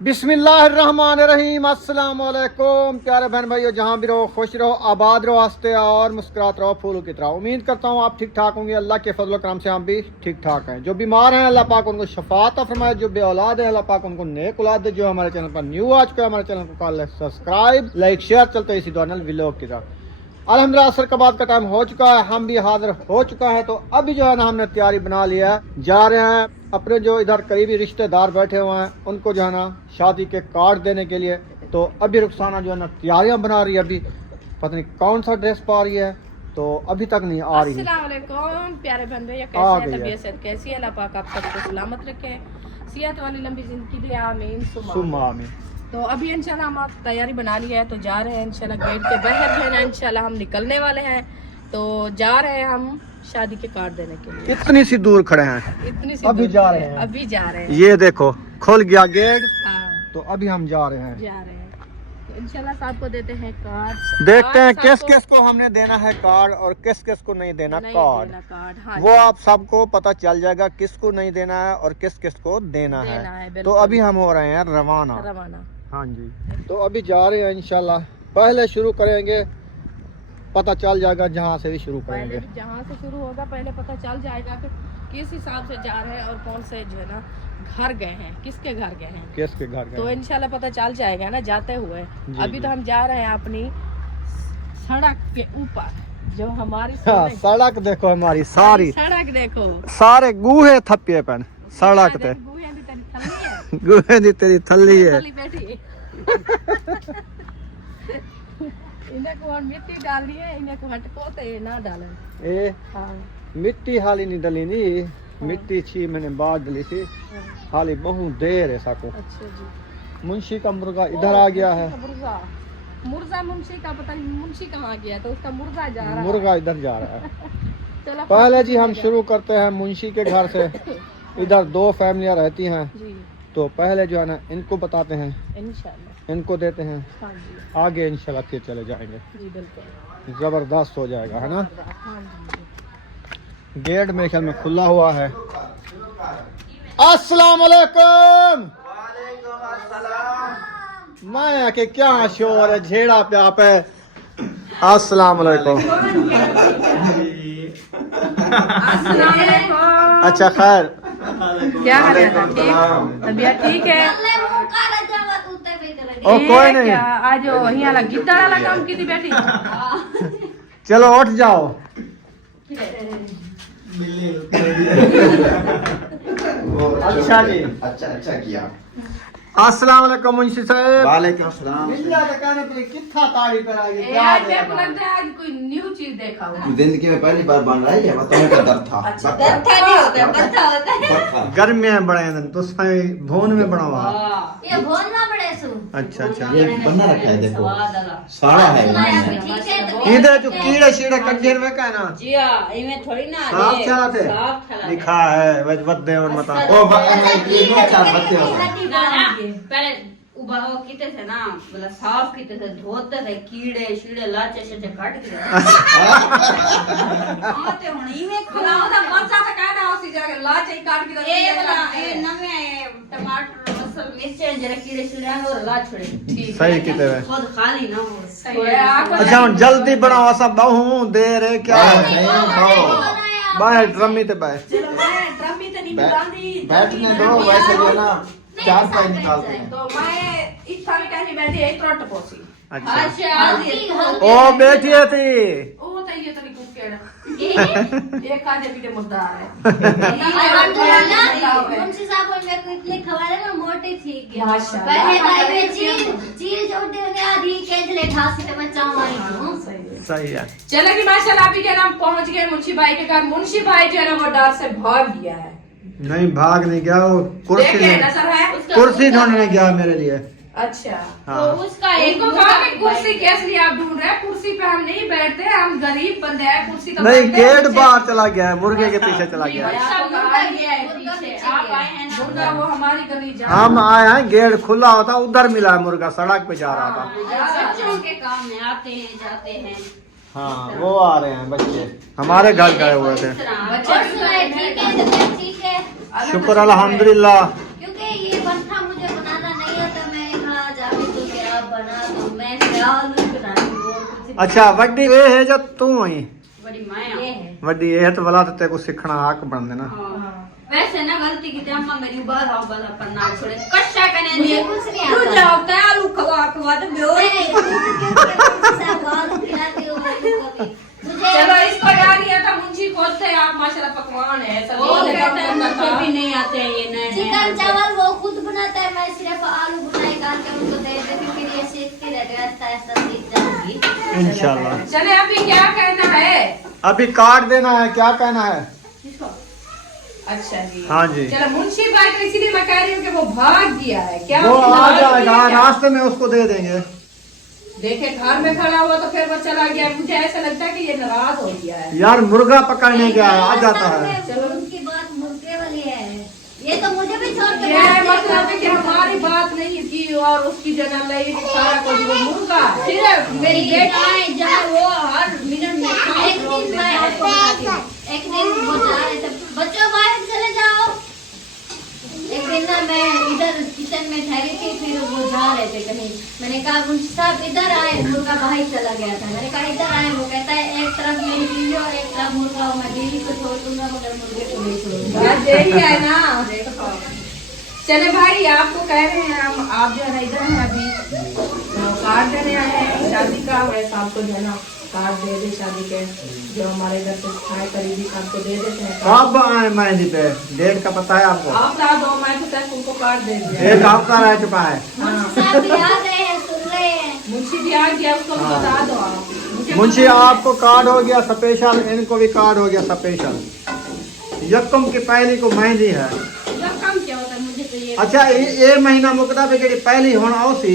बिस्मिल्लाहिर्रहमानिर्रहीम। अस्सलाम वालेकुम प्यारे बहन भाइयों, जहाँ भी रहो खुश रहो, आबाद रहो, हंसते और मुस्कुराते रहो फूलों की तरह। उम्मीद करता हूँ आप ठीक ठाक होंगे। अल्लाह के फजल करम से हम भी ठीक ठाक हैं। जो बीमार हैं अल्लाह पाक उनको शफात फरमाए, जो बे औलाद है अल्लाह पाक उनको नेक औलाद दे। जो हमारे चैनल पर न्यू आ चुका है हमारे चैनल को कर सब्सक्राइब, लाइक, शेयर। चलते इसी दौरान व्लॉग की तरफ। अल्हम्दुलिल्लाह असर का बाद का टाइम हो चुका है, हम भी हाजिर हो चुका है। तो अभी जो है ना हमने तैयारी बना लिया है, जा रहे हैं अपने जो इधर करीबी रिश्तेदार बैठे हुए हैं उनको जो है ना शादी के कार्ड देने के लिए। तो अभी रुखसाना जो है ना तैयारियां बना रही है, अभी पता नहीं कौन सा ड्रेस पा रही है, तो अभी तक नहीं आ रही है। अस्सलाम वालेकुम प्यारे बहन भैया, कैसे हैं? तबीयत कैसी है? अल्लाह पाक आप सबको सलामत रखे, सेहत वाली लंबी जिंदगी दे, आमीन सुम्मा आमीन। तो अभी इंशाल्लाह हम तैयारी बना ली है, तो जा रहे हैं इंशाल्लाह गेट के बाहर जो है ना इंशाल्लाह हम निकलने वाले हैं। तो जा रहे हैं हम शादी के कार्ड देने के लिए। इतनी सी दूर खड़े हैं, इतनी सी अभी जा रहे हैं, अभी जा रहे हैं। ये देखो खुल गया गेट। हाँ, तो अभी हम जा रहे हैं, जा रहे हैं। तो इंशाल्लाह साहब को देते हैं कार्ड, देखते हैं किस किस को हमने देना है कार्ड और किस किस को नहीं देना कार्ड। हाँ, वो आप सबको पता चल जाएगा किसको नहीं देना है और किस किस को देना है। तो अभी हम हो रहे हैं रवाना। हाँ जी, तो अभी जा रहे हैं इंशाल्लाह। पहले शुरू करेंगे, पता चल जाएगा जहाँ से भी शुरू करेंगे। जहाँ से शुरू होगा पहले पता चल जाएगा कि किस हिसाब से जा रहे हैं और कौन से जो है ना घर गए हैं, किसके घर गए हैं, किसके घर गए। तो इंशाल्लाह पता चल जाएगा ना जाते हुए। अभी तो हम जा रहे हैं अपनी सड़क के ऊपर, जो हमारी सड़क देखो, हमारी सारी सड़क देखो, सारे गूहे थप्पे पेन सड़क ते गुहे दी तेरी थल्ली है। इन्हें को मिट्टी डालनी है, इन्हें को हटको ते ना डालें। ए हाँ, मिट्टी हाली नहीं डली नी, मिट्टी 6 महीने बाद डली थी, हाली बहुत देर है साको। अच्छा जी। मुंशी का मुर्गा इधर आ गया है। मुर्गा मुंशी का पता नहीं मुंशी कहाँ गया, तो उसका मुर्गा जा रहा है, मुर्गा इधर जा रहा है। चलो पहले जी हम शुरू करते हैं मुंशी के घर से। इधर 2 फैमिलियां रहती हैं, जी तो पहले जो है ना इनको बताते हैं, इंशाल्लाह। इनको देते हैं, हाँ जी, आगे इंशाल्लाह फिर चले जाएंगे। जी बिल्कुल जबरदस्त हो जाएगा, है ना। हाँ जी। गेट मेरे ख्याल में खुला हुआ है। अस्सलाम वालेकुम। मैं के क्या शोर है, झेड़ा पे आप है। अस्सलाम वालेकुम। अच्छा खैर, क्या हाल है? ठीक, तबीयत ठीक है? ओ कोई नहीं, आज यहाँ वाला गिटार वाला काम की थी बेटी। चलो उठ जाओ। अच्छा जी, अच्छा किया। अस्सलाम वालेकुम मुंशी साहब। वालेकुम सलाम। कितना ताड़ी पर आ गई, आज मेरे को लगता है आज कोई न्यू चीज देखा होगा। जिंदगी में पहली बार बन रही है, बताने का डर था। अच्छा, डर था नहीं होता, पता होता है। गर्मी में बड़े हैं तो भोन में बना हुआ। ये भोन में बड़े सु। अच्छा अच्छा, ये बना रखा है, देखो साड़ा है ठीक है। इधर जो कीड़े शीड़े कड्ढे में का ना जी हां, इनमें थोड़ी ना साफ चला थे, साफ चला लिखा है वजवदे और मता। ओ ये चार बच्चे हो पहले उबा हो किते थे ना, मतलब साफ किते थे, धोते थे, कीड़े शीड़े लाचे शचे काट के आते होनी में बनाओ ना मरचा तो कहना उसी जगह लाचे काट के ये वाला ये नवे टमाटर लहसुन मिर्च जरा कीड़े शीड़े और ला छोड़े। ठीक सही किते हुए खुद खाली ना हो। सही है। अच्छा हम जल्दी बनाओ, सब बहु देर है क्या है। बाहर ड्रमी ते बाहर चलो मैं ड्रमी तो नहीं बांधी, बैठने दो, वैसे जो ना 4 पाई निकालते हैं। तो मैं इस थाली का नहीं बैठी, एक रोट पोसी। अच्छा अच्छा ओ बैठी थी ओ तो ये तो नहीं कुकेड़ एक खाने पीते मुद्दा है। मुंशी साहब को मेरे को इतने खवारे में मोटी थी क्या। माशाल्लाह। पहले भाई में चील जो उठने आधी केजले ढास से बच्चा हमारी हूं। सही है। चलो कि माशाल्लाह अभी क्या नाम पहुंच गए मुंशी भाई के घर। मुंशी भाई जो है ना वो डर से भाग गया है। नहीं भाग नहीं गया, वो देखे नजर है कुर्सी ढूंढने गया मेरे लिए। अच्छा हाँ। तो उसका इनको कहा कि कुर्सी किस लिए आप ढूंढ रहे हैं, कुर्सी पे हम नहीं बैठते, हम गरीब बंदे हैं, कुर्सी तो नहीं, बैठते हैं गेट नीचे। बाहर चला गया है, मुर्गे के पीछे चला गया है। सब मुर्गा गया है पीछे, आप आए हैं ना मुर्गा वो हमारी गली जा हम आए हैं, गेट खुला होता उधर मिला है मुर्गा, सड़क पे जा रहा था। बच्चों के काम में आते हैं जाते हैं। हाँ वो आ रहे हैं बच्चे, हमारे घर गए हुए थे। बच्चे और सुनाए ठीक है, तबीयत ठीक है। शुक्र अल्हम्दुलिल्लाह। क्योंकि ये बनता मुझे बनाना नहीं आता अच्छा वड्डी ये है जो तू आई बड़ी माया ये है वड्डी ये है तो भला तो तेरे को सीखना हक बन देना। वैसे ना गलती की अम्मा मेरी बाहर आओ बस अपन ना छोड़े कच्चा कने मुझे दिए कुछ नहीं तू आता। जाओ ते आलू खवा तो बेओ चलो इसको याद नहीं आता मुंशी खोलते हैं आप माशाल्लाह पकवान है सब वो ये कहते हैं लगा मुझे भी नहीं आते हैं ये नए चिकन चावल वो खुद बनाता है, मैं सिर्फ आलू बुनाई करके उनको दे देती हूँ, फिर ये सीखती रहती है, आहिस्ता आहिस्ता सीख जाऊंगी। इंशाल्लाह। चले अभी क्या कहना है? अभी कार्ड देना है, क्या कहना है? अच्छा जी हाँ जी। चलो मुंशी भाई तो इसीलिए मैं कह रही हूँ कि वो भाग गया है क्या? वो उसकी आ नाराज जाएगा, हुई है क्या? रास्ते में उसको दे देंगे। देखे घर में खड़ा हुआ तो फिर वो चला गया, मुझे ऐसा लगता है कि ये नाराज हो गया है। यार मुर्गा पकड़ने गया है, आ जाता है। चलो उनकी बात मुर्गे वाली है, ये तो मुझे भी छोड़ के ये भाग मतलब गया। है कि हमारी बात नहीं की और उसकी जन्म लाई सारा कुछ वो मुर्गा सिर्फ मेरी बेटा है जहाँ वो हर मिनट में एक दिन मैं आपको बताती हूँ, एक दिन वो जा रहे थे, बच्चों बाहर चले जाओ। एक दिन ना मैं इधर किचन में ठहरी थी, फिर वो जा रहे थे कहीं, मैंने कहा मुंशी साहब इधर आए, मुर्गा बाहर चला गया था, मैंने कहा इधर आए, वो कहता है एक तरफ मेरी बीवी और एक तरफ मुर्गा, मैं बीवी को छोड़ दूंगा मगर मुर्गे को नहीं छोड़ूंगा। बस यही है ना। चले भाई आपको कह रहे हैं हम, आप जो है ना इधर हैं अभी तो कार्ड देने आए हैं शादी का, हमारे साहब को जो है ना कार्ड दे दे शादी के, जो हमारे घर से खाए करीबी सबको दे देते हैं कार्ड। कब आए मेहंदी पे? डेट का पता है आपको? आप ला दो, मैं तो सिर्फ उनको कार्ड दे दिया। एक हफ्ता रह चुका है। मुंशी साहब भी आ गए हैं, सुन रहे हैं। मुंशी भी आ गया, उसको भी बता दो आप। मुझे मुंशी पता नहीं। आपको कार्ड हो गया स्पेशल, इनको भी कार्ड हो गया स्पेशल। यकम की पहली को मेहंदी है। रकम क्या होता है मुझे तो ये अच्छा ये महीना मुकदा पे केड़ी पहली होना औसी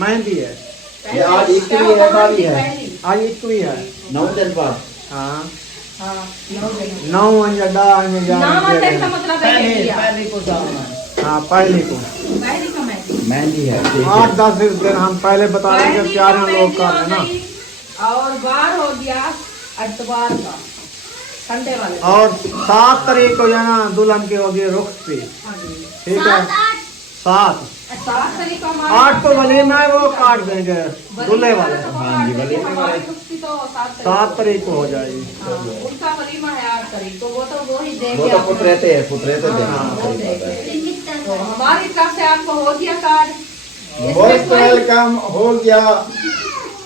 मेहंदी है। ये आज 21 है, भाभी है। आज 21 है। 9 दिन बाद हाँ हाँ 9 दिन 9 अंजडा नाम आता है, इसका मतलब है ये दिया। पहले को जाना है। हाँ पहली को पहली का मेहंदी। मेहंदी है 8-10 दिन हम पहले बता रहे थे, पहली प्यारे का लोग मेहंदी कर हो रहे ना। गई, और बार हो गया अतवार का संडे वाले दिन। और 7 तारीख को जाना दुल्हन की होगी रुखसती, हाँ जी। ठीक है? 7 7 तारीख को 8 को वलीमा है, वो काट देंगे दूल्हे वाले। हाँ जी, वलीमे हमारी वाले। रुखसती तो 7 तारीख को हो जाएगी। हाँ, उनका वलीमा है 8 तारीख को, वो तो वो ही देंगे वो तो आपको। पुतरेते हैं, पुतरेते हाँ, देना वो देंगे। तो हमारी तरफ से आपको हो गया कार्ड। मोस्ट इसमें कोई- वेलकम हो गया।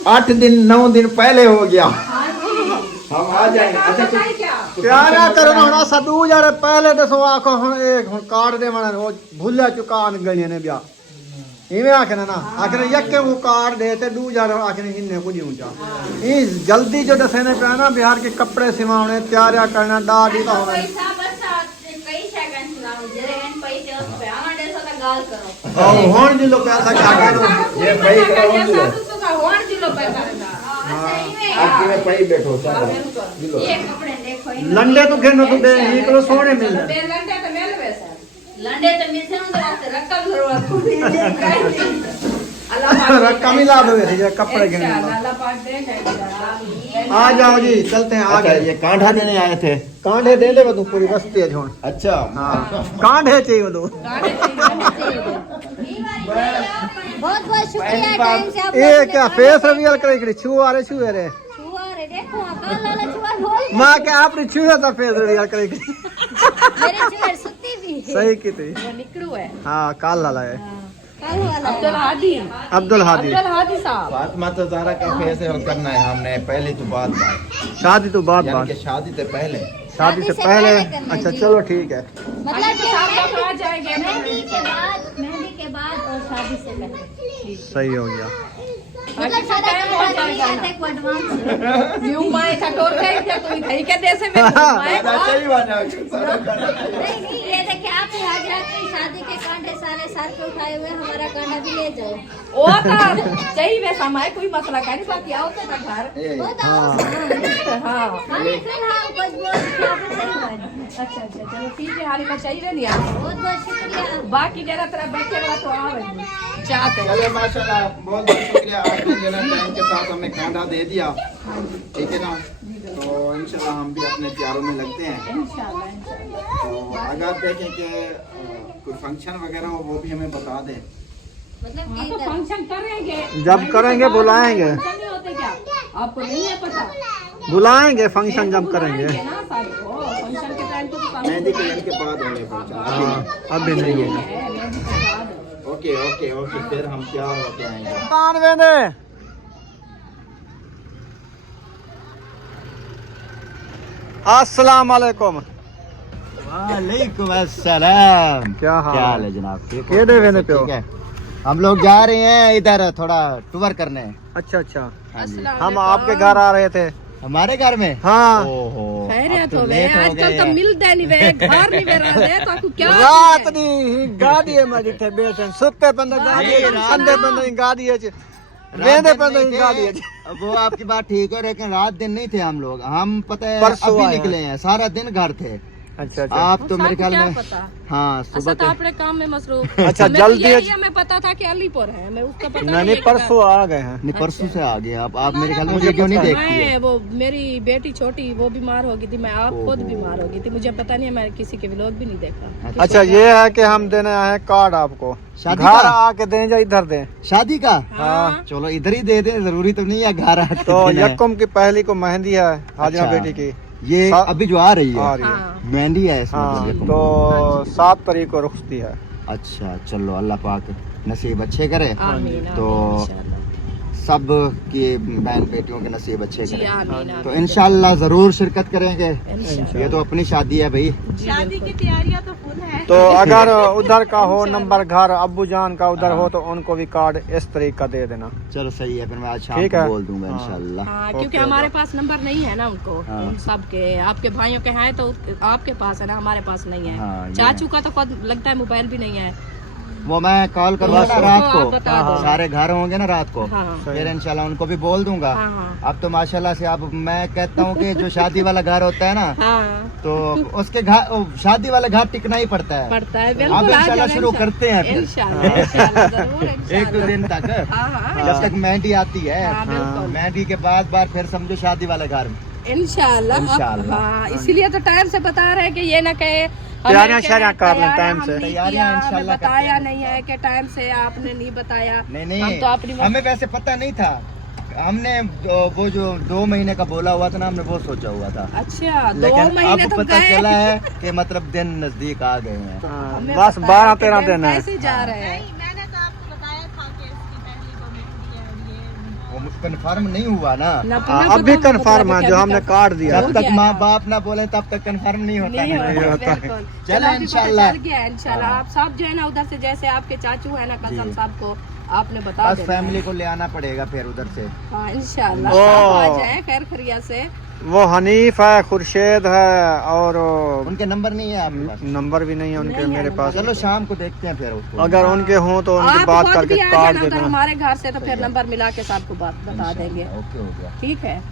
8 दिन 9 दिन पहले हो गया। हाँ जी। हम आ जाएंगे। अच्छा बताइए क्या? क्या ना करो ना सदू जा पहले दसो आखो हुन एक हुन कार्ड दे मन वो भूल चुका अन गणी ने ब्याह इवे आखने ना आखने यके वो कार्ड दे ते दू जा आखने इन्ने कुछ ऊंचा ई जल्दी जो दसे ने पे ना बिहार के कपड़े सिवाने तैयार करना दाढ़ी का होवे पैसा बरसात कई सेकंड चलाओ जरे इन पैसे उस पे आना डेसो ता गाल करो और होन जिलो पैसा क्या करो ये भाई कराओ दिलो। होन जिलो पैसा रहता। आखिर में पई बैठो हाँ, चलो बिल्कुल। दिलो। ये कपड़े देखो इन लंडे तो खेनो तो दे निकलो सोने मिल बे लंडे तो मेल वैसा। लंडे तो मिलते हैं तो रकम जरूरत अल्लाह रकम ही ला दो ये कपड़े के इंशाअल्लाह अल्लाह पाक देगा। आ जाओ जी चलते हैं अच्छा, आगे ये कांठा देने आए थे। कांडे दे दे तू पूरी बस्ती है जोन अच्छा हां कांडे चाहिए दो बहुत बहुत शुक्रिया टाइम से आप ये क्या फेस रिवील करे इकड़ी छू आ रे छू रे छुआ रे देखो काल लाला छुआ बोल मां क्या आपने छू था फेस रिवील करे इकड़ी मेरे छुआ सुती भी सही की थी वो निकलू है हाँ काल लाला है काल वाला अब्दुल हादी अब्दुल हादी साहब। फातिमा तो ज़हरा का फेशियल करना है हमने पहले तो बात शादी तो बाद यानी बाद कि शादी से पहले। शादी से से पहले पहले करना है, अच्छा जी। चलो ठीक है मतलब कि साहब लोग आ जाएंगे मेहंदी के बाद और शादी से पहले सही हो गया मतलब सारा टाइम हो काम जाएगा करते को एडवांस न्यू माए ठटोर गए क्या कोई भाई के देश में घुमाए सही बात है सारा करना। नहीं नहीं ये देखिए आप हाजरा की शादी के कांटे सारे सार के उठाए हुए हमारा कांटा भी ले जाओ ओ तो चाहिए वैसा माए कोई मसला का नहीं बाकी आओ तो घर ए, वो तो हाँ खाली फिलहाल कुछ बोल आप सही बात अच्छा अच्छा चलो ठीक है हाली में चाहिए नहीं आते बहुत बहुत शुक्रिया बाकी जरा तेरा बच्चे वाला तो आ रहे चाहते हैं चलो माशाल्लाह बहुत बहुत शुक्रिया आपने जो ना टाइम के साथ हमें कांधा दे दिया ठीक है ना। तो इंशाल्लाह हम भी अपने प्यारों में लगते हैं। इंशाल्लाह तो अगर देखें कि कोई फंक्शन वगैरह हो वो भी हमें बता दें मतलब हाँ, कि तो इधर फंक्शन करेंगे जब करेंगे बुलाएंगे, फंक्शन नहीं होते क्या? आपको नहीं है पता? बुलाएंगे फंक्शन जब करेंगे। बुलाएंगे ना सबको, फंक्शन के टाइम पे तो सबको मेहंदी के के बाद होंगे फंक्शन, अभी हाँ, नहीं। अभी नहीं होगा। है, मेहंदी के बाद। ओके ओके ओके, फिर हम तैयार होके आएंगे। कान वेंदे अस्सलाम वालेकुम। वालेकुम अस्सलाम। क्या हाल क्या है? हाल है जनाब? ठीक हो? केदे वेंदे पे हो? ठीक है, हम लोग जा रहे हैं इधर थोड़ा टूर करने। अच्छा अच्छा, हाँ जी, अस्सलाम हम वालेकुम। आपके घर आ रहे थे। हमारे घर में। हाँ, ओहो, खैरियत अब तो हो गए, लेट हो आजकल गए तो हैं। मिलते नहीं वे, घर नहीं वे रहे, तो आपको क्या रात है? नी गाड़ी में जिथे बैठे सुते पंद गाड़ी नहीं, रात संदे पंद गाड़ी है रात वेंदे दिन पंद नहीं गाड़ी है। थे। वो आपकी बात ठीक है, लेकिन रात दिन नहीं थे हम लोग। हम पता है परसों अभी आए निकले हैं, सारा दिन घर थे। अच्छा अच्छा आप तो मेरे साहब, ख्याल क्या में पता? हाँ अच्छा सुबह तो के अपने काम में मसरूफ। अच्छा, मैं तो जल्दी यही है। हमें पता था कि अलीपुर है, मैं उसका पता नहीं नहीं परसों आ गए हैं। नहीं, परसों से आ गए आप मेरे ख्याल में मुझे वीडियो नहीं पता है। देखती है। मैं वो मेरी बेटी छोटी वो बीमार हो गई थी, मैं आप खुद ओहो। बीमार हो गई थी, मुझे पता नहीं है, मैं किसी के व्लॉग भी नहीं देखा। अच्छा ये है कि हम देने आए हैं कार्ड आपको, शादी घर का? आके दें या इधर दें? शादी का? हाँ, चलो इधर ही दे दे, जरूरी तो नहीं है घर आके तो देना है। यक्कुम की पहली को मेहंदी है हाजना अच्छा। बेटी की ये सा- अभी जो आ रही आ है रही है। हाँ, मेहंदी है इसमें हाँ यक्कुम। तो 7 तारीख को रुखसती है। अच्छा चलो, अल्लाह पाक नसीब अच्छे करे। आमीन, तो आमीन, इंशाल्लाह। सब की बहन बेटियों के नसीब अच्छे जी करे। आमीन, तो आमीन। इंशाल्लाह जरूर शिरकत करेंगे। इंशाल्लाह। ये तो अपनी शादी है भाई। शादी की तैयारियां तो फुल है। तो अगर उधर का हो नंबर घर अब्बू जान का उधर हो तो उनको भी कार्ड इस तरीके का दे देना। चलो सही है, फिर मैं आज शाम ठीक को है। बोल दूंगा हाँ। इंशाल्लाह। हाँ, क्योंकि ओके, हमारे ओके। पास नंबर नहीं है ना उनको, हाँ। उन सब के आपके भाइयों के हैं तो आपके पास है ना, हमारे पास नहीं है। हाँ, ये चाचू का तो खुद लगता है मोबाइल भी नहीं है। वो मैं कॉल करूंगा तो ना उसको रात आप को, बता दो। सारे घर होंगे ना रात को, हाँ, फिर इंशाल्लाह उनको भी बोल दूंगा। हाँ, हाँ। अब तो माशाल्लाह से, अब मैं कहता हूँ कि जो शादी वाला घर होता है ना, हाँ, तो उसके घर शादी वाला घर टिकना ही पड़ता है। पड़ता है अब बिल्कुल। आ इंशाल्लाह जाना, शुरू करते हैं फिर। इंशाल्लाह, इंशाल्लाह, जरूर, एक दो इंशाल्लाह। दिन तक, हाँ, हाँ, जब तक मेहंदी आती है। हाँ, बिल्कुल। मेहंदी के बाद फिर समझो शादी वाला घर। इंशाल्लाह। इंशाल्लाह। हाँ, इसीलिए तो टाइम से बता रहे हैं कि ये ना कहे तैयारियां हमें शायरियां कर लें टाइम से। तैयारियां हमें इंशाल्लाह करते बताया हैं। नहीं है कि टाइम से आपने नहीं बताया। नहीं हम तो अपनी हमें वैसे पता नहीं था। हमने वो जो 2 महीने का बोला हुआ था ना, हमने वो सोचा हुआ था। अच्छा, 2 लेकिन महीने अब तो पता गए। चला है कि मतलब दिन नजदीक आ गए हैं। हमें बस पता है 12-13 कि दिन है। कैसे जा रहे हैं। वो कंफर्म नहीं हुआ ना। ना अब भी कंफर्म है जो हमने कार्ड दिया जब है। तक माँ बाप ना बोले तब तक कंफर्म नहीं होता नहीं है। नहीं होता, होता है। बिल्कुल। चलो चलो, अभी पता इंशाल्लाह। चल गया है, इंशाल्लाह। हाँ। आप सब जो है ना उधर से, जैसे आपके चाचू है ना कजन जी। साहब को आपने बता बस देना फैमिली है। को ले आना पड़ेगा फिर उधर से। हाँ, इंशाल्लाह ओ। सब आ जाए खैर खरिया से। वो हनीफ है, खुर्शेद है और उनके नंबर नहीं है आपके पास? नंबर भी नहीं है उनके नहीं है मेरे नंबर। पास। चलो शाम को देखते हैं फिर उसको। अगर उनके हों तो उनकी आप बात खुद करके भी आ कार्ड जाना दे उधर देना। हमारे घर से, तो सही फिर है। नंबर मिला के सबको बात बता देंगे। ओके हो गया। ठीक है।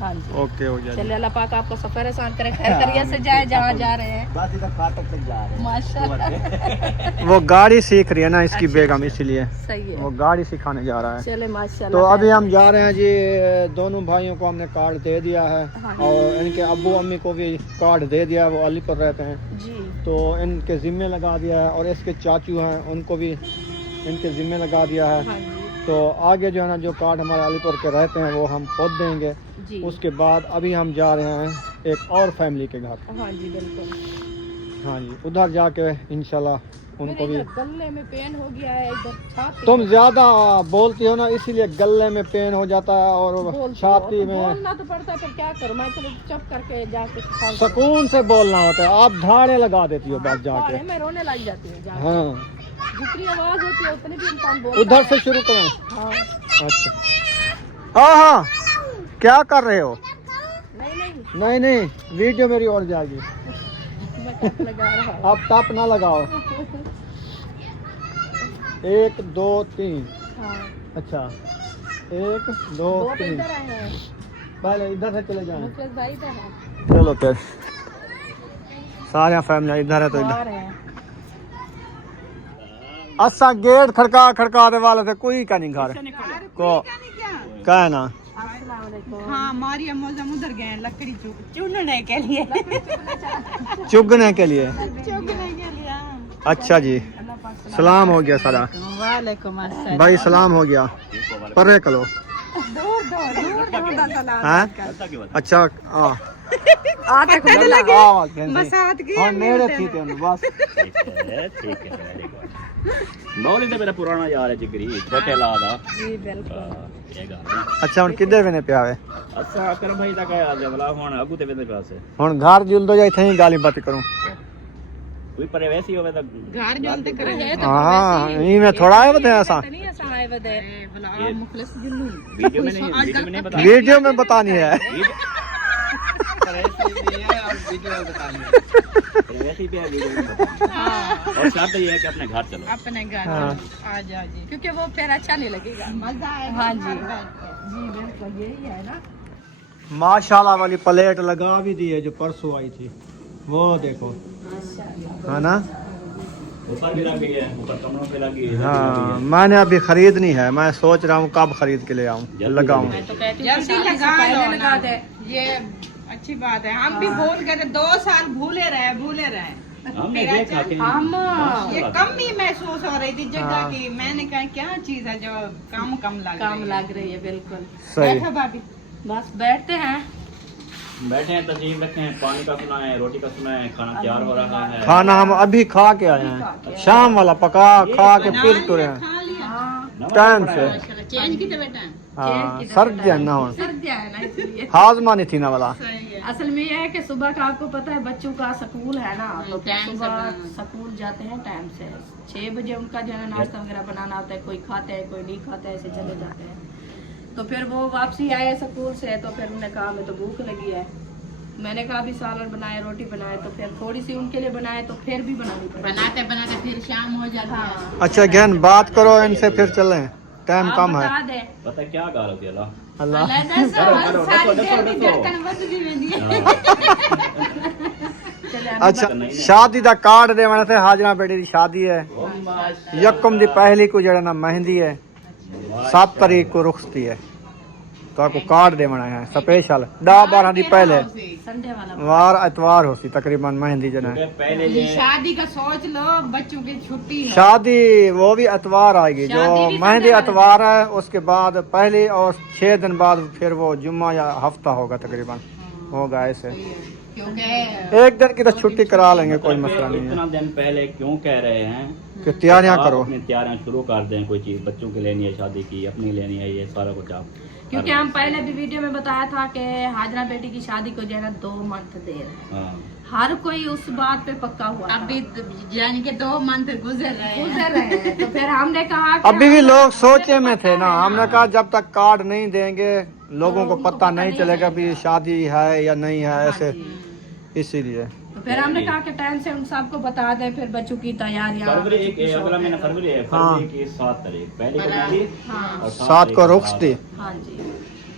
हाँ जी, ओके हो जाए। चलिए अल्लाह पाक आपको सफर आसान करे, खैर खरिया से जाए जहाँ जा रहे हैं। बस इधर फाटक तक जा रहे हैं। माशाल्लाह। वो गाड़ी सीख रही है ना इसकी अच्छा, बेगम, इसलिए सही वो है। गाड़ी सिखाने जा रहा है। चले माशाल्लाह। तो अभी हम जा रहे हैं जी, दोनों भाइयों को हमने कार्ड दे दिया है हाँ। और इनके अब्बू अम्मी को भी कार्ड दे दिया है, वो अलीपुर रहते हैं जी, तो इनके ज़िम्मे लगा दिया है, और इसके चाचू हैं उनको भी इनके ज़िम्मे लगा दिया है। हाँ जी, तो आगे जो है ना, जो कार्ड हमारे अलीपुर के रहते हैं वो हम खुद देंगे। जी। उसके बाद अभी हम जा रहे हैं एक और फैमिली के घर। हाँ जी, बिल्कुल। हाँ जी, उधर जाके इंशाल्लाह उनको मेरे भी। इधर गले में पेन हो गया है, इधर छाती तुम में। ज्यादा बोलती हो ना, इसीलिए गले में पेन हो जाता है और बोलती हो, छाती तो में। बोलना तो पड़ता है, फिर क्या करूं मैं, तो चुप करके जाके खाऊं। सुकून से बोलना होता है, आप धाड़े लगा देती हो बात अरे, जाके। मैं रोने लग जाती हूँ जाके। हाँ, जितनी आवाज होती है उतनी भी इंसान बोलता उधर है। से शुरू करें। हाँ, अच्छा, हाँ हाँ, क्या कर रहे हो? नहीं नहीं नहीं, वीडियो मेरी और जाएगी। मैं टप लगा रहा हूँ। आप टप ना लगाओ। 1 2 3। हाँ, अच्छा, 1 2 वो तो 3। इधर आए हैं, पहले इधर से चले जाएं। मुकेश भाई इधर हैं। चलो फिर सारे फैमिली इधर है तो वो आ इधर। रहे हैं। अच्छा, गेट खड़का खड़का दे वाले थे, कोई का नहीं घर को क्या है ना। अस्सलाम वालेकुम। हाँ, मारिया मौजम उधर गए हैं लकड़ी चुनने के लिए। चुगने के लिए। चुगने के लिए हाँ। अच्छा जी, अल्लाह पाक सलाम हो गया सारा वालेकुम अस्सलाम। भाई, सलाम हो गया। परे करो। दूर दा सलाम। हाँ? अच्छा हाँ पता तो लगे बसात की हाँ मेरे थी थे बस। ठीक है वेरी गुड। मौली तो मेरा पुराना यार है जिगरी छोटे लादा जी बिल्कुल। ये गल अच्छा हुन किदे वेने पे आवे अच्छा अकरम भाई तक आ जा भला हुन अगू ते वेंदे पासे हुन घर जुलदो जाई थे गाली बात करूं कोई पर वैसी होवे तो घर जोलते करे है हां ई में थोड़ा है बता ऐसा नहीं ऐसा आए बदे भला मुखलिस जुल्लू वीडियो में नहीं बता वीडियो में बतानी है। पर ऐसे ही है और वीडियो में बतानी है। वैसी भी है वीडियो में बता और शर्त ये है कि अपने घर चलो अपने घर हाँ। आ जाओ जी। क्योंकि वो फिर अच्छा नहीं लगेगा। मजा आएगा। हाँ जी। घर बैठ के। जी बिल्कुल यही है ना। माशाल्लाह वाली प्लेट लगा भी दी है जो परसों आई थी वो देखो है ना। ऊपर भी लगी है ऊपर कमरों पे लगी है हाँ मैंने अभी खरीदनी है। मैं सोच रहा हूँ कब खरीद के ले आऊँ लगाऊँ। मैं तो कहती हूँ जल्दी शादी से लगा पहले लो लगा ना। दे। ये अच्छी बात है। हम भी भूल गए 2 साल भूले रहे। हमने मेरा देखा कि हम ये कमी महसूस हो रही थी जगह हाँ। की। मैंने कहा क्या चीज है जो कम लग काम रही है। लग रही है बिल्कुल। सही बैठो भाभी। बस बैठते हैं। बैठे हैं तस्वीर रखे हैं पानी का सुना है रोटी का सुना है खाना तैयार हो रहा है खाना हम अभी खा के आए हैं शाम वाला पका खा के फिर तुरे हैं खा लिया। नमक टाइम पड़ा से। है। चेंज की तो बेटा हाँ सर्दी है ना हुन सर्दियाँ है ना इसलिए। हाजमा नहीं थी ना वाला। सही है। असल में ये है कि सुबह का आपको पता है बच्चों का स्कूल है ना तो टाइम से सुबह बनाना। स्कूल जाते हैं टाइम से 6 बजे उनका जो है नाश्ता वगैरह बनाना होता है। कोई खाते हैं कोई नहीं खाते हैं ऐसे चले जाते हैं। तो फिर वो वापसी आए स्कूल से तो फिर उन्होंने कहा हमें तो भूख लगी है। मैंने कहा भी सालन बनाए रोटी बनाए तो फिर थोड़ी सी उनके लिए बनाए तो फिर भी बनानी पड़ी। बनाते बनाते फिर शाम हो जाती है। हाँ अच्छा गहन बात करो इनसे फिर चलें टाइम आप कम है। बता दें। पता है क्या गाल होती है अल्लाह अल्लाह चले अच्छा शादी दा कार्ड देवना थे हाजरा बेटी दी शादी है यकम दी पहली को जड़ा ना मेहंदी है 7 तारीख को रुखसती है तो आपको कार्ड देवना है स्पेशल 10-12 दिन पहले संडे वाला वार इतवार होती तकरीबन मेहंदी जना क्योंकि पहले ये ये शादी का सोच लो बच्चों की छुट्टी है। शादी वो भी इतवार आएगी जो शादी भी मेहंदी संडे वाले इतवार है उसके बाद पहले और 6 दिन बाद फिर वो जुम्मा या हफ्ता होगा तकरीबन होगा ऐसे क्योंकि एक दिन की तो छुट्टी करा लेंगे कोई मसला नहीं है इतना दिन पहले क्यों कह रहे हैं कि तैयारियां आप करो। अपनी तैयारियां शुरू कर दें कोई चीज बच्चों की लेनी है शादी की अपनी लेनी है ये सारा कुछ आप क्योंकि हम पहले भी वीडियो में बताया था कि हाजरा बेटी की शादी को जो है ना 2 मंथ देर है। हाँ हर कोई उस बात पे पक्का हुआ था। अभी यानी कि 2 मंथ गुजर रहे हैं। गुजर रहे हैं तो फिर हमने कहा कि अभी भी हम लोग हमें सोचे तो में पता थे ना है हमने कहा जब तक कार्ड नहीं देंगे लोगों को उनको पता नहीं नहीं चलेगा चलेगा। भी शादी है या नहीं है हाँ ऐसे जी। इसीलिए तो फिर हमने कहा कि टाइम से उन सबको बता दें फिर बच्चों की तैयारियां फरवरी एक अगला महीना फरवरी है हाँ। फरवरी की 7 तारीख पहली को मेहंदी हाँ और 7 को रुखसती हाँ जी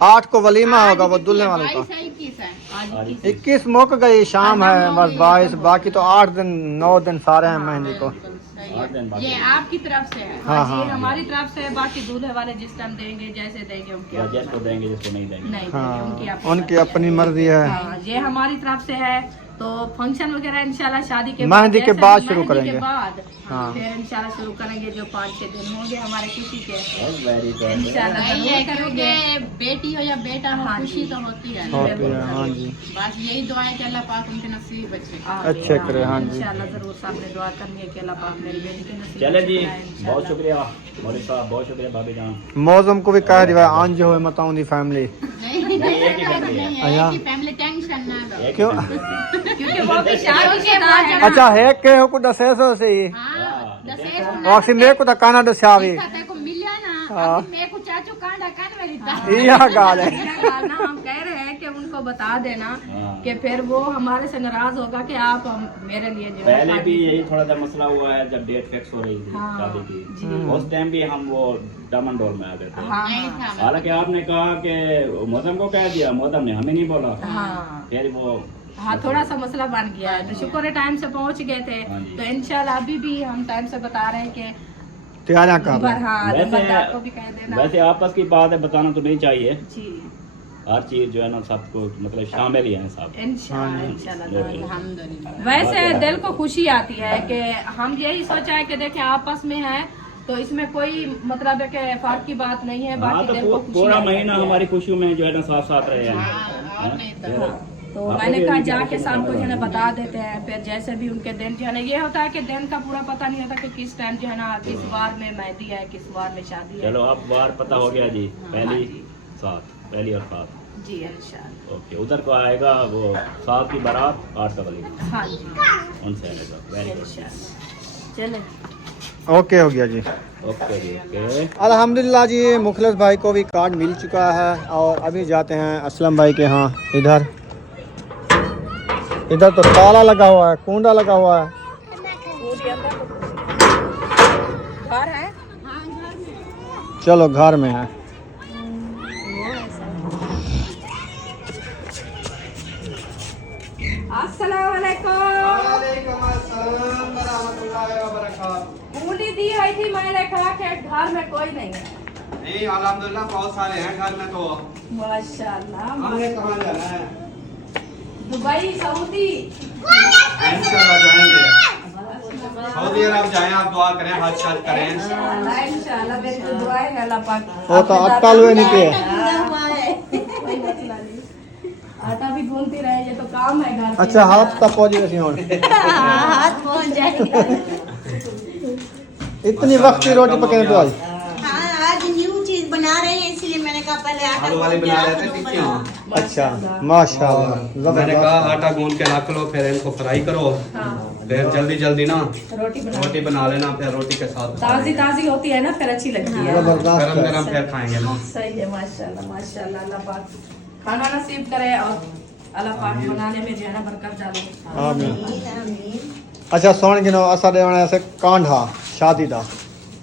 8 को वलीमा होगा वो दुल्हन वालों का 22 है 21 है। आज आज 21 मुक गई शाम है बस 22 बाकी तो 8 दिन 9 दिन सारे हैं मेहंदी को 8 दिन बाद ये आपकी तरफ से है। हाँ हाँ हाँ जी हमारी तरफ से बाकी दूल्हे वाले जिस टाइम देंगे जैसे देंगे उनके या जिसको देंगे जिसको नहीं देंगे नहीं देंगे, उनकी हाँ अपनी उनकी मर्जी अपनी मर्जी है। है। हाँ ये हमारी तरफ से है तो फंक्शन वगैरह इंशाल्लाह शादी के मेहंदी के जैसे बाद मेहंदी शुरू के करेंगे। बाद हाँ। फिर इंशाल्लाह शुरू करेंगे जो 5-6 दिन होंगे हमारे खुशी के वेरी गुड इंशाल्लाह नहीं जरूर है करेंगे। क्योंकि बेटी हो या बेटा हो हाँ खुशी जी। तो होती है। होती है हाँ जी बस यही दुआ है कि अल्लाह पाक उनके नसीब बचे। अच्छे करे, हाँ जी। इंशाल्लाह जरूर सामने दुआ करनी है कि अल्लाह पाक मेरी बेटी के नसीब चले जी बनाए, बहुत इंशाल्लाह। शुक्रिया मौलवी साहब बहुत शुक्रिया भाभी जान मौजम को भी कह दिया आंज हुए मताऊं दी फैमिली नहीं नहीं, एक ही फैमिली है। नहीं है अच्छा। एक ही फैमिली टेंशन ना लो। एक क्यों? क्योंकि वो भी शादीशुदा है ना। अच्छा है के हो को दसे सो सी हाँ दसेस वासी मेरे को तो काना दस्यावी तेरे को मिलिया ना हाँ। अभी मेरे को चाचू कांडा कान मेरी ता। यह गाल है यह गाल ना हम कह रहे हैं कि उनको बता देना हाँ। कि फिर वो हमारे से नाराज होगा कि आप मेरे लिए जो है पहले शादी- भी यही थोड़ा सा मसला हुआ है जब डेट फिक्स हो रही थी हाँ, शादी की जी। उस टाइम भी हम वो डमनडोल में आ गए थे हाँ नहीं था हालांकि आपने कहा कि मोहतम को कह दिया मोहतम ने हमें नहीं बोला हाँ फिर वो हाँ थोड़ा सा मसला बन गया है तो शुक्र है टाइम से पहुंच गए थे हाँ जी। तो इंशाल्लाह अभी भी हम टाइम से बता रहे हैं कि तैयारियां कर रहे हैं। हाँ वैसे- नंबरदार को भी कह देना वैसे आपस की बात है बताना तो नहीं चाहिए जी हर चीज जो है ना सबको मतलब शामिल ही है सब। इंशाल्लाह। वैसे दिल को खुशी आती है कि हम यही सोचा है कि देखें आपस में है तो इसमें कोई मतलब है कि फर्क की बात नहीं है। हाँ, बाकी तो दिल को खुशी पूरा आती महीना है। हमारी खुशियों में जो है ना साथ साथ रहे हैं। तो मैंने कहा जाके शाम को जो है ना बता देते हैं, फिर जैसे भी उनके दिन जो है ना, ये होता है कि दिन का पूरा पता नहीं होता कि किस टाइम जो है ना, किस बार में मेहंदी है, किस बार में शादी है। चलो अब बार पता हो गया जी, पहली पहली और 7 जी इंशाल्लाह। ओके, उधर को आएगा वो 7 की बारात 8 का वली, हाँ जी उनसे आएगा। वेरी गुड, इंशाल्लाह। चले ओके हो गया जी। ओके जी, ओके। अल्हम्दुलिल्लाह जी, मुखलिस भाई को भी कार्ड मिल चुका है और अभी जाते हैं असलम भाई के यहाँ। इधर तो ताला लगा हुआ है, कुंडा लगा हुआ है। घर है, चलो घर में है। अस्सलाम वालेकुम। पूरी दी है थी, मैंने कहा कि घर में कोई नहीं है। नहीं अल्हम्दुलिल्लाह बहुत सारे हैं घर में तो। माशाल्लाह। हमें कहाँ जाना है? Dubai, Saudi. इंशाल्लाह जाएंगे। सऊदी अरब जाएं, आप दुआ करें, हज शज करें। इंशाल्लाह मेरी तो दुआ है अल्लाह पाक। वो तो अटकल हुए नहीं के। कोई मसला नहीं, आटा भी गूंथती रहे, ये तो काम है घर। अच्छा हाथ तक पहुंच गए और हाथ पहुंच जाएगा। इतनी वक्त की रोटी पकाने तो आज। हाँ, आज न्यू चीज बना रहे हैं, इसलिए मैंने कहा पहले आटा आलू वाली बना रहे थे गूंथ के टिक्कियाँ। अच्छा माशाल्लाह, मैंने कहा आटा गूंद के रख लो, फिर इनको फ्राई करो, फिर जल्दी जल्दी ना रोटी बना लेना, फिर रोटी के साथ ताजी ताजी होती है ना, फिर अच्छी लगती है। जबरदस्त गरम है। गरम फिर खाएंगे ना। सही है, माशाल्लाह माशाल्लाह। अल्लाह पाक खाना नसीब करे और अल्लाह पाक बनाने में जो है ना बरकत डाले। आमीन। अच्छा सुन गिनो, असा देवना ऐसे कांढा शादी दा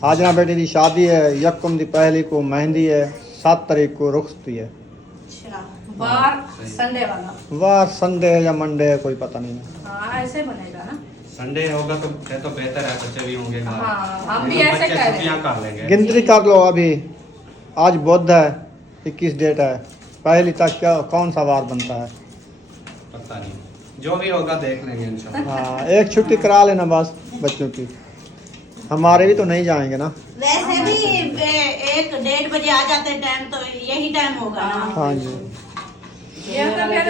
हाजना बेटी की शादी है, यकम दी पहली को मेहंदी है, 7 तारीख को रुखसती है। बार संडे वाला, वाह संडे है या मंडे है कोई पता नहीं है। हाँ ऐसे बनेगा ना। संडे होगा तो फिर तो बेहतर है, बच्चे भी होंगे घर। हाँ हम भी तो ऐसे बच्चे कर रहे छुट्टियां हैं। कर लेंगे। गिनती कर लो, अभी आज बुध है, 21 डेट है, पहली तक क्या कौन सा वार बनता है? पता नहीं, जो भी होगा देख लेंगे इंशाल्लाह। हाँ एक छुट्टी करा लेना बस बच्चों की, हमारे भी तो नहीं जाएंगे ना। वैसे भी 1-1:30 बजे आ जाते हैं टाइम, तो यही टाइम होगा ना। हाँ जी। ये तो फिर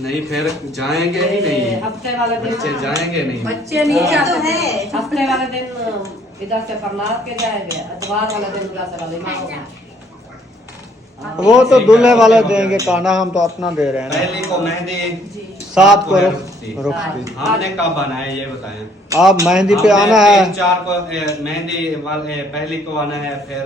नहीं फिर जाएंगे ही नहीं, हफ्ते वाला दिन, बच्चे जाएंगे नहीं। बच्चे नहीं तो जाते है। हैं। हफ्ते वाले दिन इधर से फरलाद के जाएंगे, अतवार वाला दिन उधर से वाले वो तो दूल्हे वाले देंगे कांडा, हम तो अपना दे रहे हैं ना। पहली को मेहंदी, 7 को रुखसती। रुखसती। हमने कब बनाया ये बताएं? आप मेहंदी पे हमने आना है। 3-4 को मेहंदी वाले पहली को आना है, फिर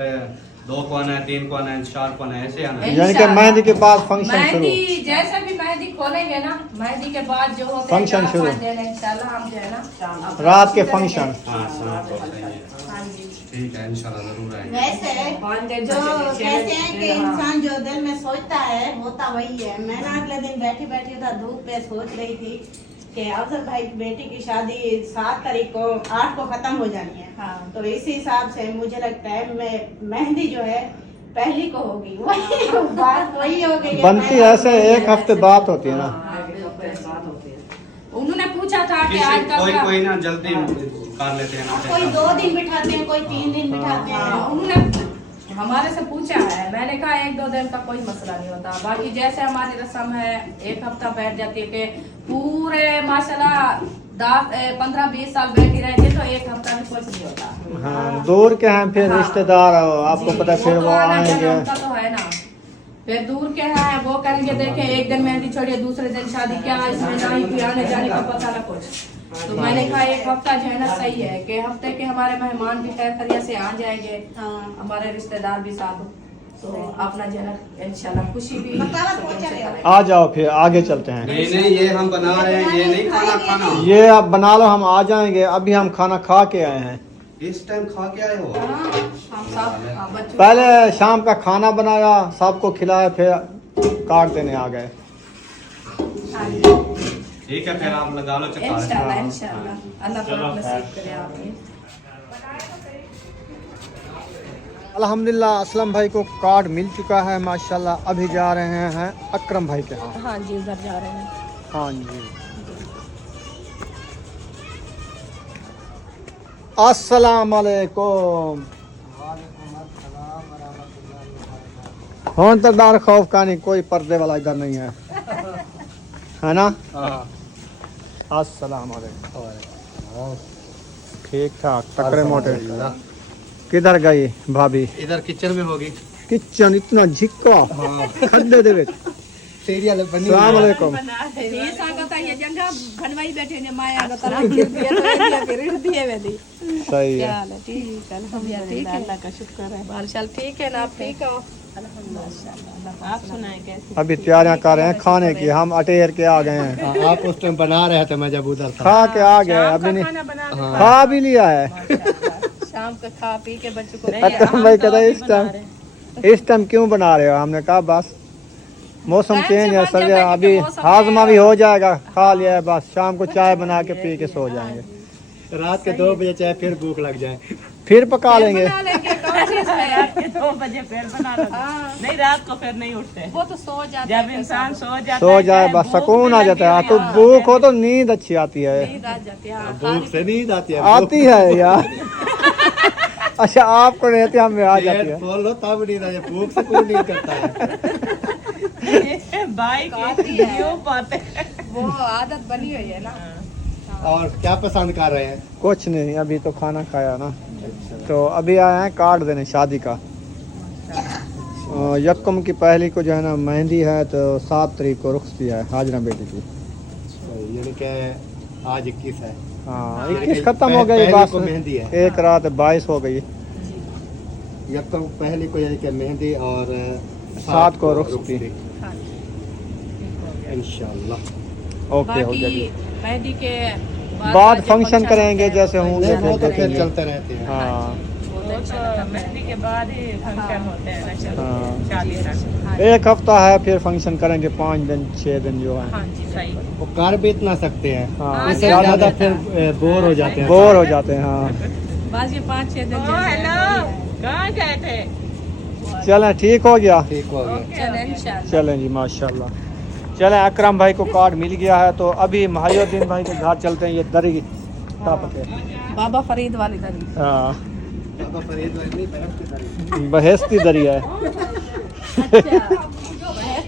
2 को आना है, 3 को आना है, 4 को आना है, ऐसे आना है। यानी कि मेहंदी के बाद फंक्शन शुरू। मेहंदी जैसे भी मेहंदी खोलेंगे ना, मेहंदी के बाद जो होते फंक्शन शुरू। इंशाल्लाह हम जो है ना शाम रात के फंक्शन। हाँ शाम को सही है। हाँ जी। ठीक है इंशाल्लाह जरूर आएंगे। वैसे जो कहते हैं कि इंसान जो दिल में सोचता है होता वही है। मैं ना अगले दिन बैठी बैठी था धूप पे सोच रही थी कि अफजल भाई की बेटी की शादी 7 तारीख को 8 को खत्म हो जानी है। हाँ। तो इसी हिसाब से मुझे लगता है मैं मेहंदी जो है पहली को होगी, वही बात वही हो गई है। बनती ऐसे 1 हफ्ते बाद होती है ना। उन्होंने पूछा था कि किसी आजकल कोई का- कोई ना जल्दी कर लेते हैं ना। कोई 2 दिन बिठाते हैं, कोई 3 दिन बिठाते हैं। उन्होंने हमारे से पूछा है, मैंने कहा 1-2 दिन का कोई मसला नहीं होता। बाकी जैसे हमारी रस्म है 1 हफ्ता बैठ जाती है कि पूरे माशाल्लाह 15-20 साल बैठी रहती है, तो 1 हफ्ता में कुछ नहीं होता। हाँ दूर के हैं फिर हाँ। रिश्तेदार, आपको जी, पता फिर तो वो आना जाना आएंगे। उनका तो है ना। फिर दूर के हैं वो करेंगे, देखें एक दिन मेहंदी छोड़िए दूसरे दिन शादी, क्या इसमें ना ही कोई आने जाने का पता ना कुछ। तो मैंने कहा 1 हफ्ता जो है ना सही है कि हफ्ते के हमारे मेहमान भी खैर खैरियत से आ जाएंगे, हाँ। हमारे रिश्तेदार भी साथ, तो अपना जो है ना इंशाल्लाह खुशी भी आ जाओ फिर आगे चलते हैं। नहीं नहीं ये हम बना रहे हैं, ये नहीं खाना खाना। ये आप बना लो, हम आ जाएंगे। अभी हम खाना खा के आए हैं, इस टाइम खा के आए हो? हम सब बच्चों पहले शाम का खाना बनाया, सबको खिलाया, फिर काट देने आ गए। ठीक है फिर आप लगा लो चक्कर। इंशाल्लाह इंशाल्लाह अल्लाह पाक नसीब करे आपके। अल्हम्दुलिल्लाह असलम भाई को कार्ड मिल चुका है माशाल्लाह। अभी जा रहे हैं अकरम भाई के यहाँ। हाँ जी उधर जा रहे हैं। हाँ जी अस्सलाम वालेकुम। हों तो डर खौफ का नहीं, कोई पर्दे वाला इधर नहीं है ना। अस्सलाम वालेकुम। ठीक ठाक तकड़े मोटे। किधर गई भाभी? इधर किचन में होगी। किचन इतना झिक्का खड्डे दे विच। अस्सलाम वालेकुम। ये सांगता ये जंगा बनवाई बैठे ने माया का तरह गिर दिया तो ये गिर दिए वेदी। सही है। चल ठीक है अल्हम्दुलिल्लाह ठीक है अल्लाह का शुक्र है। बादशाह ठीक है ना आप ठीक हो? अल्हम्दुलिल्लाह। आप सुनाएं कैसे? अभी तैयारियां कर रहे हैं खाने की, हम अटेर के आ गए हैं। आप उस टाइम बना रहे थे, मैं जब उधर था। खा के आ गए अभी नहीं, खाना बना के खा भी लिया है। शाम का खा पी के बच्चों को अकरम भाई कहता है इस टाइम क्यों बना रहे हो? हमने कहा बस मौसम चेंज है सर, अभी हाजमा भी हो जाएगा, खा लिया है बस, शाम को चाय बना के पी के सो जाएंगे। रात के 2 बजे चाहे फिर भूख लग जाए, फिर पका लेंगे। रात के 2 बजे फिर बना लो। नहीं रात को फिर नहीं उठते, वो तो सो जाते जब इंसान सो जाए बस सुकून आ जाता है। तो भूख हो तो नींद अच्छी आती है। भूख से नींद आती है। आती है यार। अच्छा आपको रहते हमें आ जाती है। बोल लो तब नींद आती है, भूख से कोई नींद करता है। भाई क्यों बात है, वो आदत बनी हुई है ना। और क्या पसंद कर रहे हैं? कुछ नहीं, अभी तो खाना खाया ना, तो अभी आए हैं कार्ड देने शादी का। यकम की पहली को जो है ना मेहंदी है, तो 7 तारीख को रुखसती है हाजरा बेटी की। यानी कि आज 21 है। हाँ 21 खत्म हो गई बस, मेहंदी है। एक रात 22 हो गई। यकम पहली को यानी कि मेहंदी और 7 को रुखसती। इंशाल्लाह ओके हो बाकी जाएगी। मेहंदी के बाद फंक्शन करेंगे जैसे होंगे वो तो फिर देखेंगे। चलते रहते हैं। हाँ मेहंदी के बाद ही फंक्शन होते हैं ना, चलो हाँ। शादी तक। एक हफ्ता है फिर फंक्शन करेंगे, 5 दिन 6 दिन जो है। हाँ जी सही। वो कर भी इतना सकते हैं, हाँ इससे ज्यादा फिर बोर हो जाते हैं। बोर हो जाते हैं। हाँ बस ये 5-6 दिन हेलो कहाँ गए थे? चलें ठीक हो गया। ठीक हो गया। चलें इंशाल्लाह। चलें जी माशाल्लाह। चलें अकरम भाई को कार्ड मिल गया है, तो अभी महायुद्दीन भाई के घर चलते हैं। ये दरी टप के बाबा फरीद वाली दरी। हाँ बाबा फरीद वाली नहीं, बहेस्ती दरी है।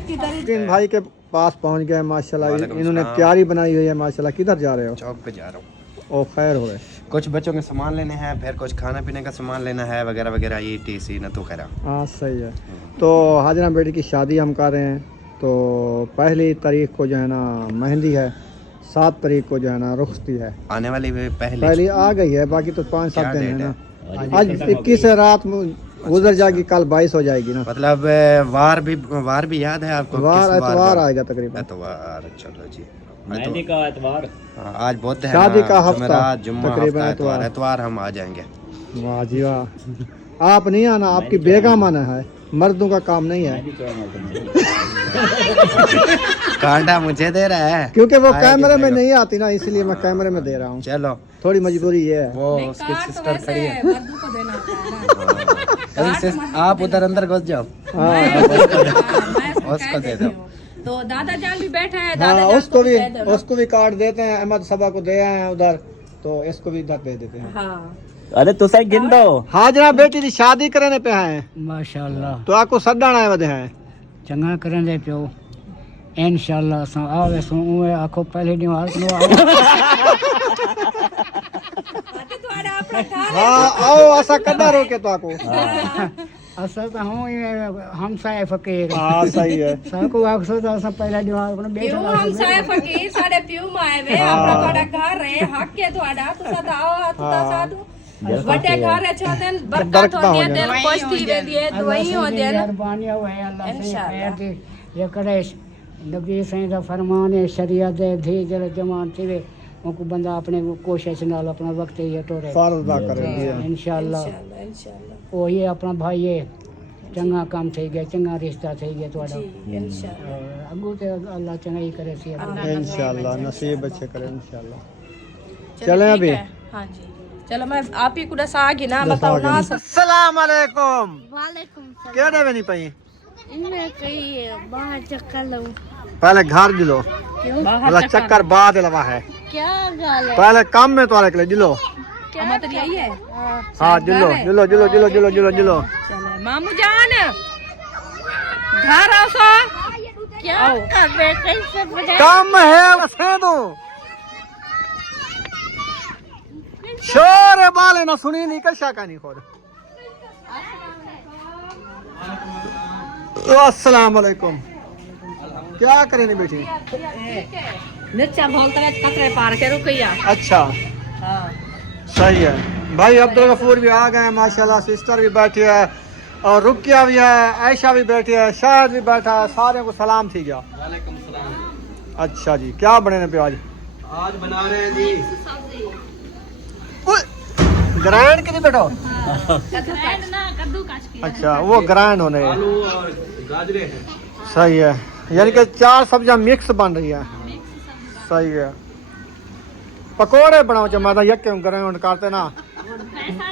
की दरी। इन भाई के पास पहुंच गए माशाल्लाह। इन्होंने क्यारी बनाई हुई है माशाल्लाह। किधर जा रहे हो? चौक पे जा रहा हूँ। ओ खैर हो गए। कुछ बच्चों के सामान लेने हैं, फिर कुछ खाना पीने का सामान लेना है वगैरह वगैरह, ये टीसी न तो खैरा। हाँ सही है। तो हाजरा बेटी की शादी हम कर रहे हैं, तो पहली तारीख को जो है ना मेहंदी है, 7 तारीख को जो है ना रुखसती है। आने वाली भी पहली पहली आ गई है, बाकी तो 5-7 क्या दिन है डेट ना। आज 21 है, रात में गुजर जाएगी, कल 22 हो जाएगी ना। मतलब वार भी याद है आपको? वार एतवार आएगा तकरीबन। एतवार, चलो जी। मेहंदी का एतवार, हाँ, आज बहुत है शादी ना, का हफ्ता, जुमेरात, जुम्मा, तकरीबन हफ्ता, एतवार। एतवार हम आ जाएंगे। वाह जी वाह। आप नहीं आना, आपकी बेगम आना है, मर्दों का काम नहीं है। कांटा मुझे दे रहा है क्योंकि वो आएगी कैमरे में बेगम। नहीं आती ना, इसलिए मैं कैमरे में दे रहा हूँ। चलो थोड़ी मजबूरी ये है। वो उसकी सिस्टर खड़ी है। मर्दों को देना होता है ना। आप उधर अंदर घुस जाओ, मैं उसको उसको दे देती दो। हूँ। तो दादा जान भी बैठा है, हाँ दादा जान उसको भी कार्ड देते हैं। अहमद सबा को दे आए हैं उधर, तो इसको भी इधर दे देते हैं। हाँ अरे तुसा गिन दो। हाजरा बेटी की शादी करने पे आए हैं, माशाअल्लाह तो आपको सदाना है वधे हैं। चंगा करन दे पियो इंशाअल्लाह। असां आवे सो उहे आखो पहले ॾींहुं हाल नो आओ। हाँ आओ, असा कदा रोके तो आपको। असां त हूं हमसाए फकीर। हाँ सही है। साको आखसो त असां पहले ॾींहुं हाल कोन प्यू हम साए फकीर साडे प्यू माए वे आपड़ा तोड़ा घर है, हक है तोड़ा, तुसा ता आओ तुसा साधु वटे घर है छातन बरकत हो दिए, दिल खुश थी वे दिए, दुआई हो दिए। मेहरबानी है अल्लाह से इंशाअल्लाह। खैर दी ये करे। नबी सही दा फरमान है, शरीयत दे धी जल जमान थीवे उनको बंदा अपने कोशिश नाल अपना वक्त ये टोरे फर्ज अदा करे इंशाअल्लाह। इंशाअल्लाह इंशाअल्लाह ओ ये अपना भाई है, चंगा काम थी गया, चंगा रिश्ता थी गया थोड़ा। जी इंशाअल्लाह। अगू ते अल्लाह चंगा ही करे सी। इंशाल्लाह नसीब अच्छे करे इंशाल्लाह। चलो चलें ठीक अभी। है। हाँ जी चलो मैं आप ही कुछ आगे ना बताओ ना अस्सलाम वालेकुम वालेकुम क्या देवे नहीं पाई इनमें कहीं बाहर चक्कर लो पहले घर दिलो वाला चक्कर बाद लवा है क्या गाल है पहले काम में तो के लिए दिलो मतलब यही है हाँ दिलो दिलो दिलो दिलो दिलो दिलो दिलो चले मामू जान घर आओ सो क्या कर रहे कैसे बजा काम है बसे दो शोर बाले ना सुनी नहीं कर शाका नहीं खोद अस्सलाम वालेकुम क्या करे नहीं बेटी नीचा बोलता है कचरे पार के रुकैया अच्छा हाँ सही है भाई अब्दुल गफूर भी आ गए माशाल्लाह सिस्टर भी बैठी है और रुकिया भी है आयशा भी बैठी है शायद भी बैठा है सारे को सलाम थी गया वालेकुम सलाम। अच्छा जी क्या बने पे आज आज बना रहे हैं जी ग्राइंड के नहीं बैठो अच्छा वो ग्राइंड होने हैं। आलू और गाजरे हैं। सही है यानी कि 4 सब्जियां मिक्स बन रही है सही है पकोड़े बनाओ जमा यके ग्राइंड करते ना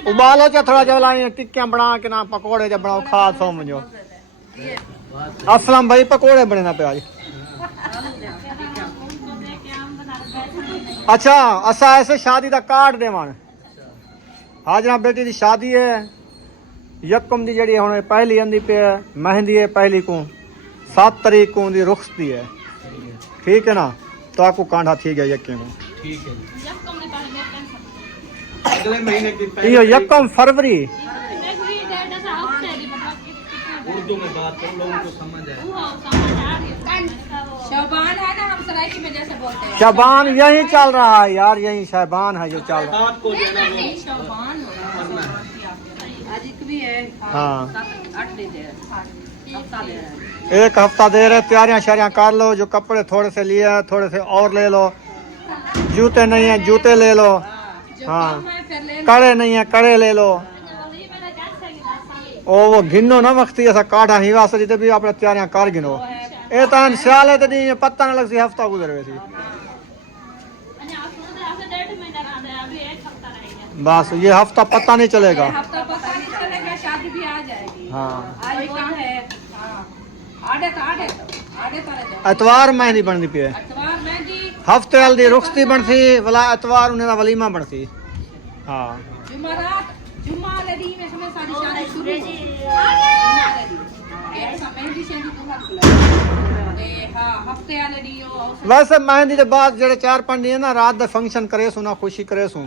उबालो चा थोड़ा जला टिक्कियां बना के ना पकोड़े जब बनाओ खा सो मुझो असलम भाई पकोड़े बने ना पे आज अच्छा असा ऐसे शादी का कार्ड देवान हाजरा बेटी की शादी है यकम दी जड़ी हुन पहली आंदी पे मेहंदी है पहली को 7 तारीख को दी रुखसती है ठीक है ना तो आपको कांडा थी गया यके को ठीक है अगले महीने की यो यकम फरवरी उर्दू में बात करो लोगों को समझ आए शबान है ना हम सराय की वजह से बोलते हैं शबान यही चल रहा है यार यही शबान है जो चल रहा है रात को देना वो शबान करना है। आज एक भी है हाँ 8 दिन है हफ्ता दे रहा है एक हफ्ता दे रहे तैयारियां शरियां कर लो जो कपड़े थोड़े से लिए थोड़े से और ले लो जूते नहीं है जूते ले लो हाँ कड़े नहीं है कड़े ले लो ओ वो गिनो ना वक्ती ऐसा काढ़ा ही वास्ते जिते भी अपने तैयारियां कर गिनो ए तान सियाल है तो नहीं पता ना लग सी हफ्ता गुजर गए थी बस ये हफ्ता पता नहीं चलेगा हफ्ता पता नहीं चलेगा शादी भी आ जाएगी हाँ आज कहाँ है आड़े एतवार मेहंदी बनती पे अतवार मेहंदी हफ्ते हल्दी रुखसती बनती वाला एतवार उन्हें वलीमा बनती हाँ जुमारात जुम्मा लड़ी में समय सारी शादी शुरू ऐसा मेहंदी से पूरा खुला हाँ हफ्ते वाले दी हो वैसे मेहंदी के बाद जेड़े 4-5 दिन ना रात दे फंक्शन करे सु ना खुशी करे सु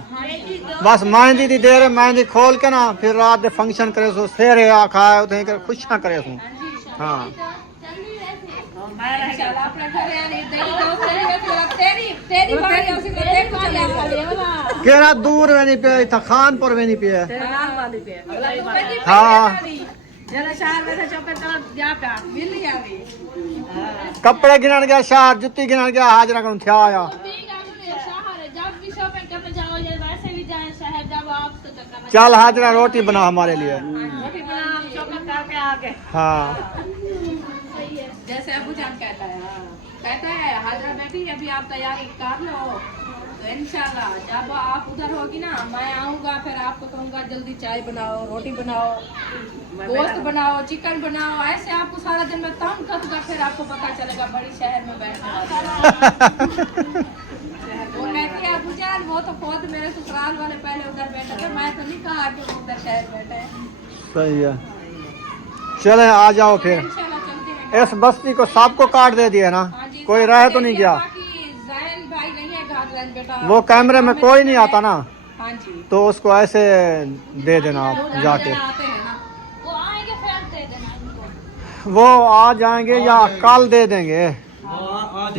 बस मेहंदी दी देर मेहंदी खोल के ना फिर रात दे फंक्शन करे सु सेरे आ खाए उथे कर खुशियां करे सु हाँ तेरी बारी उसी को देख चले केरा दूर वे नहीं पे था खानपुर वे नहीं पे वाली पे हाँ जरा शहर में से चौकर तरफ जा पे मिल ही आ गई कपड़े गिनन गया शहर जुत्ती गिनन गया हाजरा करूं थया आया चल हाजरा रोटी बना हमारे लिए हाँ जैसे अबू जान कहता है हाजरा बेटी अभी आप तैयारी कर लो तो इंशाल्लाह जब आप उधर होगी ना मैं आऊंगा फिर आपको कहूंगा जल्दी चाय बनाओ रोटी बनाओ गोश्त बनाओ चिकन बनाओ ऐसे आपको सारा दिन में तंग करूंगा फिर आपको पता चलेगा बड़ी शहर में बैठने वो कहती है अबू जान वो तो खुद मेरे ससुराल वाले पहले उधर बैठे थे मैं तो नहीं कहा कि वो उधर शहर बैठे हैं सही है चले आ जाओ फिर इंशाल्लाह चलते हैं इस बस्ती को सबको काट दे दिया ना कोई रह तो नहीं गया बाकी जैन भाई नहीं है घाटलैंड बेटा वो कैमरे में कोई नहीं आता ना हाँ जी तो उसको ऐसे दे देना आप जाके आते हैं ना वो आ जाएंगे या कल दे देंगे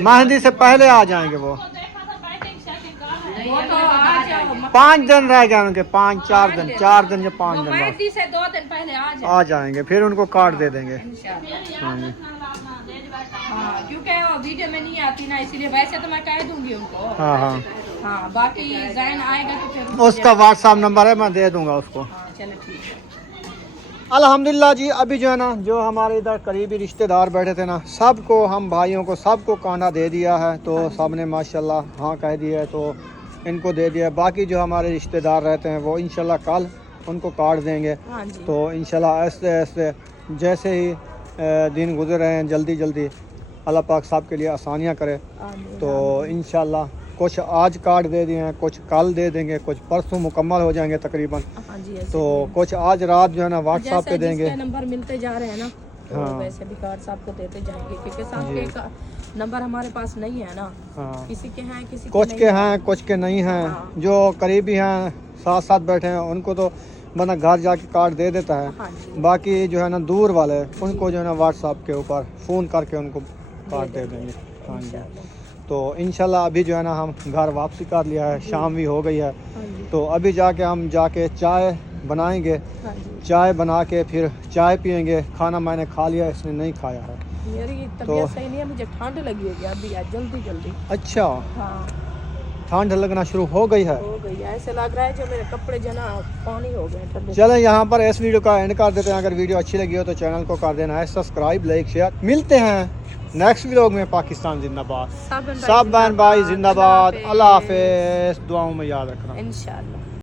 मेहंदी से पहले आ जाएंगे वो वो तो आज 5 दिन रह गए उनके 4 दिन या 5 दिन बाद मेहंदी से 2 दिन पहले आ जाए आ जाएंगे फिर उनको कार्ड दे देंगे हाँ जी हाँ क्योंकि वो वीडियो में नहीं आती ना इसीलिए वैसे तो मैं कह दूंगी उनको हाँ हाँ हाँ बाकी जैन आएगा तो फिर उसका व्हाट्सएप नंबर है मैं दे दूंगा उसको हाँ चलो ठीक है अल्हम्दुलिल्लाह जी अभी जो है ना जो हमारे इधर करीबी रिश्तेदार बैठे थे ना सबको हम भाइयों को सबको कांडा दे दिया है तो सब ने माशाल्लाह हाँ कह दिया है तो इनको दे दिया। बाकी जो हमारे रिश्तेदार रहते हैं वो इंशाल्लाह कल उनको कार्ड देंगे। हाँ जी। तो इंशाल्लाह ऐसे ऐसे जैसे ही दिन गुजर रहे हैं जल्दी जल्दी अल्लाह पाक साहब के लिए आसानियाँ करे। आमीन, तो इंशाल्लाह कुछ आज कार्ड दे दिए हैं, कुछ कल दे देंगे, कुछ परसों मुकम्मल हो जाएंगे तकरीबन। हाँ जी, ऐसे तो भी है। कुछ आज रात जो है ना व्हाट्सएप पे जैसे देंगे। जिसके नंबर मिलते जा रहे हैं ना तो हाँ। वैसे भी कार्ड साहब को देते जाएंगे, क्योंकि साहब जी। के नंबर हमारे पास नहीं है ना। हाँ, किसी के हैं, किसी कुछ नहीं के हैं, कुछ के नहीं हैं। हाँ। जो करीबी हैं, साथ साथ बैठे हैं, उनको तो बंदा घर जाके कार्ड दे देता है। हाँ जी। बाकी जो है ना दूर वाले उनको जो है ना व्हाट्सएप के ऊपर फ़ोन करके उनको कार्ड दे देंगे। हाँ जी। तो इंशाल्लाह अभी जो है ना हम घर वापसी कर लिया है, शाम भी हो गई है। हाँ जी। तो अभी जाके हम जाके चाय बनाएंगे, हाँ जी। चाय बना के फिर चाय पियेंगे। खाना मैंने खा लिया, इसने नहीं खाया है। मेरी तबीयत सही नहीं है, मुझे ठंड लगी है अभी आज जल्दी जल्दी। अच्छा, हाँ, ठंड लगना शुरू हो गई है। हो गई है, ऐसे लग रहा है जो मेरे कपड़े जो ना पानी हो गए ठंडे। चलें यहाँ पर इस वीडियो का एंड कर देते हैं। अगर वीडियो अच्छी लगी हो तो चैनल को कर देना है सब्सक्राइब, लाइक, शेयर। मिलते हैं नेक्स्ट व्लॉग में। पाकिस्तान जिंदाबाद, सब बहन भाई जिंदाबाद। अल्लाह हाफिज़, दुआओं में याद रखना इंशाल्लाह।